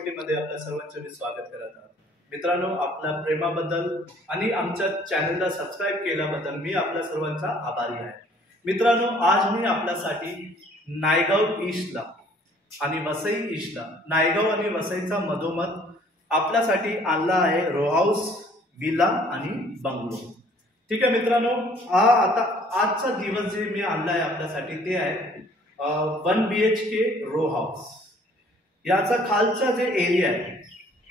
प्रॉपर्टीमध्ये आपल्या सर्वांचे मी स्वागत करत आहे। मित्रांनो, आपल्या प्रेमाबद्दल आणि आमच्या चॅनलला सबस्क्राइब केल्याबद्दल मी आपल्या सर्वांचा आभारी आहे। मित्रांनो, आज मी आपल्यासाठी नायगाव ईस्टला आणि वसई ईस्टला, नायगाव आणि वसईचा मधोमध आपल्यासाठी आणला आहे रो हाऊस, विला आणि बंगलो। ठीक आहे मित्रांनो, आता आजचा दिवस जे मी आणला आहे आपल्यासाठी ते आहे 1 BHK रो हाऊस। याचा खालचा जे एरिया आहे,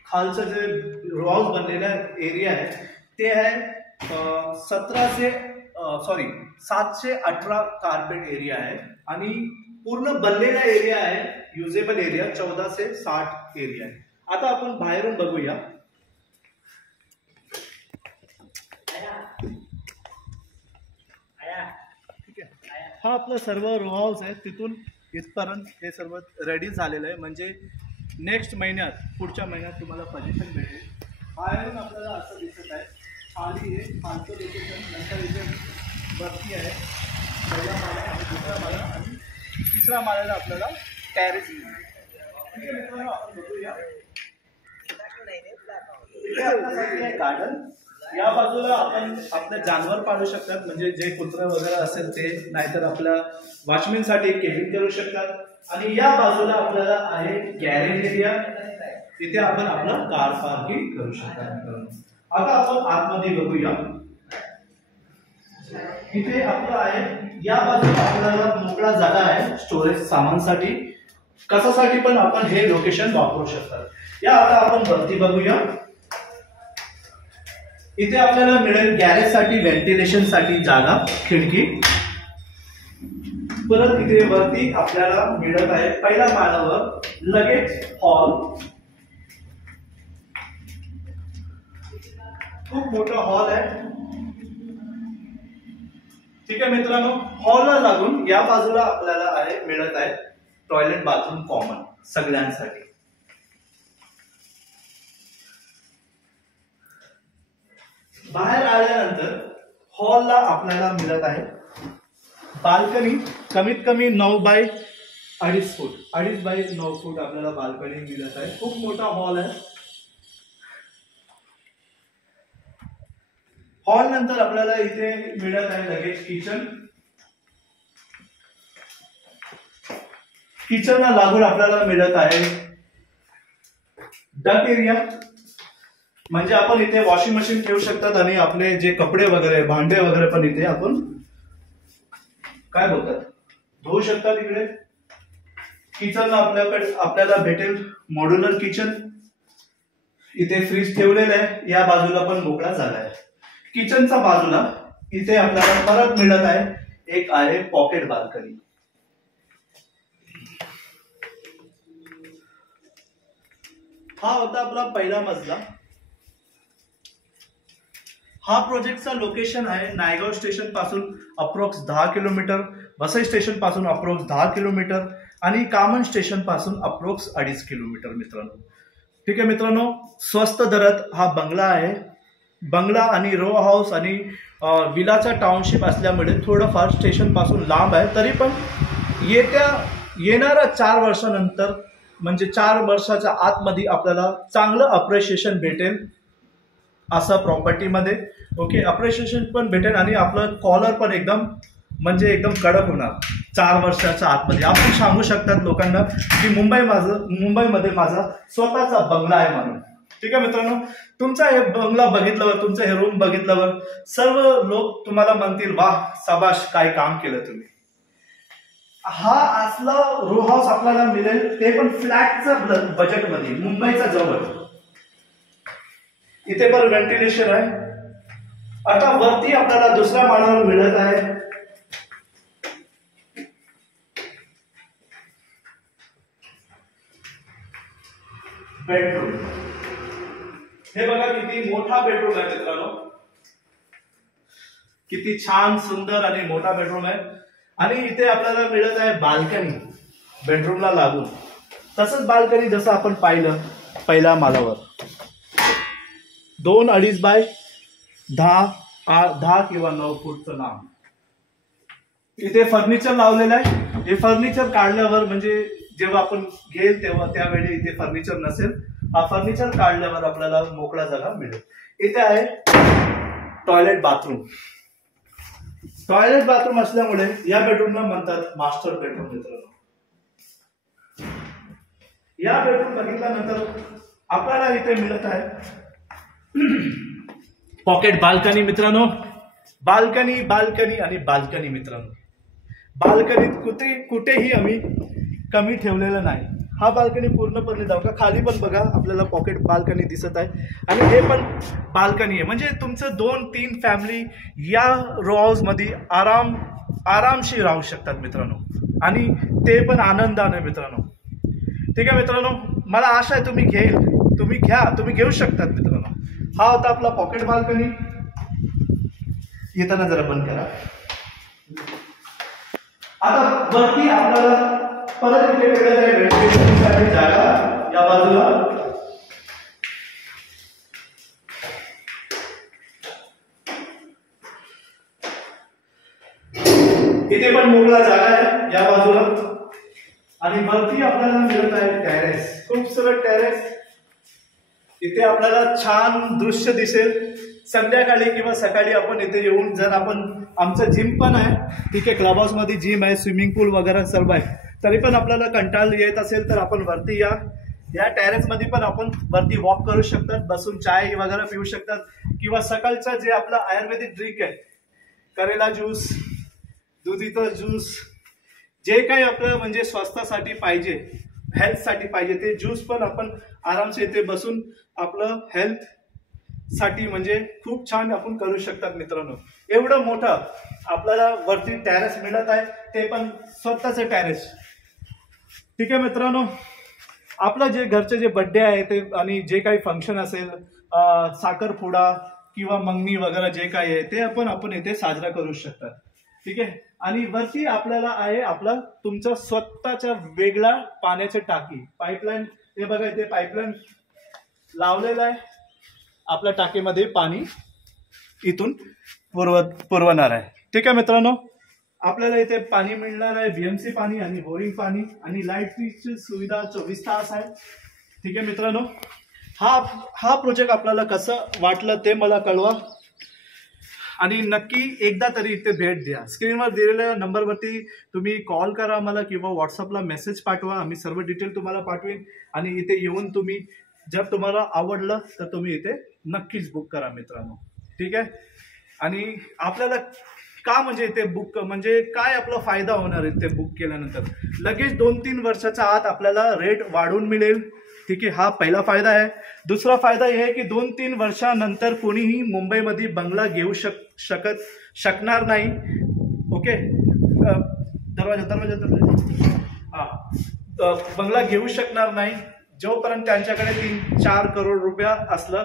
खालचा जे रो हाऊस बनलेला एरिया आहे ते आहे 718 कार्पेट एरिया आहे आणि पूर्ण बनलेला एरिया आहे, युजेबल एरिया 14 से 60 एरिया आहे। आता आपण बाहेरून बघूया। हा आपला सर्व रो हाऊस आहे, तिथून इथपर्यंत हे सर्व रेडी झालेलं आहे, म्हणजे नेक्स्ट महिन्यात, पुढच्या महिन्यात तुम्हाला पोझिशन भेटेल। बाहेरून आपल्याला असं दिसत आहे, खाली हे खालचं लोकेशन, नंतर इथे वरती आहे पहिला माळा आणि दुसरा माळा आणि तिसऱ्या माळ्याला आपल्याला टॅरेस मिळेल। ठीक आहे मित्रांनो, आपण बघूया। इथे आपल्यासाठी आहे गार्डन, या बाजूला आपण आपले जानवर पाळू शकतात, म्हणजे जे कुत्रा वगैरे असेल ते, नाहीतर आपल्या वॉचमॅन साठी केबिन करू शकतात। आणि या बाजूला आपल्याला आहे गॅरेज एरिया, तिथे आपण आपलं कार पार्किंग करू शकतात। आता आपण आतमध्ये बघूया। इथे आपलं आहे, या बाजूला आपल्याला मोकळा जागा आहे स्टोरेज सामानसाठी, कशासाठी पण आपण हे लोकेशन वापरू शकतात। या आता आपण वरती बघूया। इथे आपल्याला मिळेल गॅरेज साठी, व्हेंटिलेशन साठी जागा, खिडकी। परत इथे वरती आपल्याला मिळत आहे पहिल्या माळ्यावर लगेच हॉल, खूप मोठा हॉल आहे। ठीक आहे मित्रांनो, हॉलला लागून या बाजूला आपल्याला आहे मिळत आहे टॉयलेट बाथरूम कॉमन सगळ्यांसाठी। बाहेर आल्यानंतर हॉलला आपल्याला मिळत आहे बाल्कनी, कमीत कमी 9 बाय 2.5 फूट, 2.5 बाय 9 फूट आपल्याला बाल्कनी मिळत आहे। खूप मोठा हॉल आहे। हॉल नंतर आपल्याला इथे मिळत आहे लगेच किचन। किचनला लागून आपल्याला मिळत आहे डक एरिया, म्हणजे आपण इथे वॉशिंग मशीन ठेवू शकतात आणि आपले जे कपडे वगैरे, भांडे वगैरे पण इथे आपण काय बोलतात धुवू शकतात इकडे। किचनला आपल्याला भेटेल मॉड्युलर किचन, इथे फ्रीज ठेवलेलं आहे, या बाजूला पण मोकळा जागा आहे। किचनच्या बाजूला इथे आपल्याला परत मिळत आहे एक आहे पॉकेट बाल्कनी। हा होता आपला पहिला मजला। हा प्रोजेक्टचा लोकेशन आहे नायगाव स्टेशन पासून अप्रोक्स 10 किलोमीटर, वसई स्टेशन पासून अप्रोक्स 10 किलोमीटर आणि कामन स्टेशन पासून अप्रोक्स 2.5 किलोमीटर मित्रांनो। ठीक आहे मित्रांनो, स्वस्त दरात हा बंगला आहे। बंगला आणि रो हाऊस आणि विलाचा टाउनशिप असल्यामुळे थोडंफार स्टेशन पासून लांब आहे, तरी पण येणाऱ्या 4 वर्षानंतर, म्हणजे 4 वर्षाच्या आतमध्ये आपल्याला चांगलं अप्रिशिएशन भेटेल असं प्रॉपर्टीमध्ये। ओके, अप्रिशिएशन पण भेटेल आणि आपलं कॉलर पण एकदम कडक होणार 4 वर्षाच्या आतमध्ये। आपण सांगू शकतात लोकांना की मुंबईमध्ये माझा स्वतःचा बंगला आहे म्हणून। ठीक आहे मित्रांनो, तुमचा हे बंगला बघितल्यावर, तुमचा हे रूम बघितल्यावर सर्व लोक तुम्हाला म्हणतील, वाह शाबाश, काय काम केलं तुम्ही। हा असला रो हाऊस आपल्याला मिळेल, ते पण फ्लॅटच्या बजेटमध्ये, मुंबईच्या जवळ। इथे पण व्हेंटिलेशन आहे। आता वरती आपल्याला दुसऱ्या माळ्यावर मिळत आहे बेडरूम। हे बघा किती मोठा बेडरूम आहे मित्रांनो, किती छान सुंदर आणि मोठा बेडरूम आहे। आणि इथे आपल्याला मिळत आहे बाल्कनी बेडरूमला लागून। तसंच बाल्कनी जसं आपण पाहिलं पहिल्या माळावर 2-2.5 बाय 10 किंवा 9 फूटचं लांब। इथे फर्निचर लावलेलं आहे। हे फर्निचर काढल्यावर म्हणजे जेव्हा आपण घेईल तेव्हा त्यावेळी इथे फर्निचर नसेल. हा फर्निचर काढल्यावर आपल्याला मोकळा जागा मिळेल. इथे आहे टॉयलेट बाथरूम. टॉयलेट बाथरूम असल्यामुळे या बेडरूमला म्हणतात मास्टर बेडरूम मित्रांनो. या बेडरूम बघितल्यानंतर आपल्याला इथे मिळत आहे पॉकेट बाल्कनी मित्रांनो. बाल्कनी बाल्कनी आणि बाल्कनी मित्रांनो. बाल्कनीत कुठेही आम्ही कमी ठेवलेलं नाही. हा बाल्कनी पूर्णपणे जाऊ का खाली पण बघा आपल्याला पॉकेट बाल्कनी दिसत आहे. आणि हे पण बाल्कनी आहे म्हणजे तुमचं 2-3 फॅमिली या रो हाऊस मध्ये आरामशी राहू शकतात मित्रांनो. आणि ते पण आनंदाने मित्रांनो. ठीक आहे मित्रांनो, मला आशा आहे तुम्ही घेऊ शकतात मित्रांनो. हा होता आपला पॉकेट बाल्कनी. येताना जरा बंद करा. आता वरती आपल्याला परत इथे मिळत आहे वेंटिलेशनसाठी जागा. या बाजूला इथे पण मोकळा जागा आहे या बाजूला. आणि वरती आपल्याला मिळत आहे टेरेस. खूपसारं टेरेस. इथे आपल्याला छान दृश्य दिसेल. संध्याकाळी किंवा सकाळी आपण इथे येऊन जर आपण आमचं जिम पण आहे. ठीक आहे, क्लब हाऊस मध्ये जिम आहे, स्विमिंग पूल वगैरे सर्व आहे. तरी पण आपल्याला कंटाळ येत असेल तर आपण वरती या टेरेस मध्ये पण आपण वरती वॉक करू शकतात. बसून चाय वगैरे पिऊ शकतात. किंवा सकाळचं जे आपलं आयुर्वेदिक ड्रिंक आहे, करेला ज्यूस, दुधीचा ज्यूस, जे काही आपलं म्हणजे स्वास्थ्यासाठी पाहिजे, हेल्थसाठी पाहिजे ते ज्यूस पण आपण आरामसे इथे बसून आपलं हेल्थ साठी म्हणजे खूप छान आपण करू शकतात मित्रांनो. एवढं मोठं आपल्याला वरती टेरेस मिळत आहे, ते पण स्वतःचे टेरेस. ठीक आहे मित्रांनो, आपलं जे घरचे जे बर्थडे आहे ते आणि जे काही फंक्शन असेल, साखरपुडा किंवा मंगनी वगैरे जे काही आहे ते आपण इथे साजरा करू शकतात. ठीक आहे. आणि वरती आपल्याला आहे आपला तुमचा स्वतःचा वेगळा पाण्याची टाकी, पाईपलाईन. हे बघा इथे पाईपलाईन लावलेलं आहे. आपल्या टाकीमध्ये पाणी इथून पुरवणार आहे. ठीक आहे मित्रांनो, आपल्याला इथे पाणी मिळणार आहे, बीएमसी पाणी आणि बोरिंग पाणी आणि लाईटची सुविधा 24 तास आहे. ठीक आहे मित्रांनो, हा प्रोजेक्ट आपल्याला कसं वाटलं ते मला कळवा. आणि नक्की एकदा तरी इथे भेट द्या. स्क्रीनवर दिलेल्या नंबरवरती तुम्ही कॉल करा मला किंवा व्हॉट्सअपला मेसेज पाठवा. आम्ही सर्व डिटेल तुम्हाला पाठवेन. आणि इथे येऊन तुम्ही जर तुम्हाला आवडलं तर तुम्ही इथे नक्कीच बुक करा मित्रांनो. ठीक आहे. आणि आपल्याला का म्हणजे इथे बुक म्हणजे काय आपला फायदा होणार आहे ते बुक केल्यानंतर लगेच 2-3 वर्षाच्या आत आपल्याला रेट वाढून मिळेल. ठीक आहे, हा पहिला फायदा आहे. दुसरा फायदा हे आहे की 2-3 वर्षानंतर कोणीही मुंबईमध्ये बंगला घेऊ शकणार नाही. ओके, दरवाजा हा बंगला घेऊ शकणार नाही जोपर्यंत त्यांच्याकडे 3-4 करोड रुपया असलं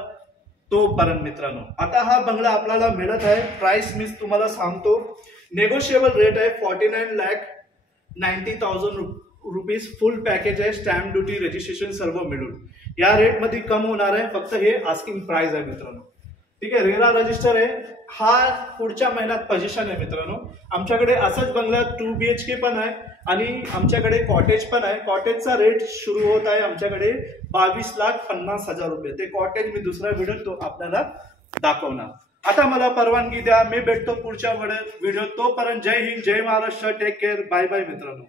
तोपर्यंत मित्रांनो. आता हा बंगला आपल्याला मिळत आहे. प्राइस मी तुम्हाला सांगतो, नेगोशिएबल रेट आहे. 49,90,000 रुपीज फुल पॅकेज आहे. स्टॅम्प ड्युटी रजिस्ट्रेशन सर्व मिळून या रेट मध्ये कम होणार आहे. फक्त हे आस्किंग प्राइस आहे मित्रांनो. ठीक आहे, रेरा रजिस्टर आहे. हा पुढच्या महिन्यात पोझिशन आहे मित्रांनो. आमच्याकडे असंच बंगला 2 BHK पण आहे आणि आमच्याकडे कॉटेज पण आहे. कॉटेजचा रेट सुरू होत आहे आमच्याकडे 22,50,000 रुपये. ते कॉटेज मी दुसरा व्हिडिओ आपल्याला दाखवणार. आता मला परवानगी द्या, मी भेटतो पुढच्या व्हिडिओ. तोपर्यंत जय हिंद, जय Maharashtra, take care, bye bye मित्रांनो.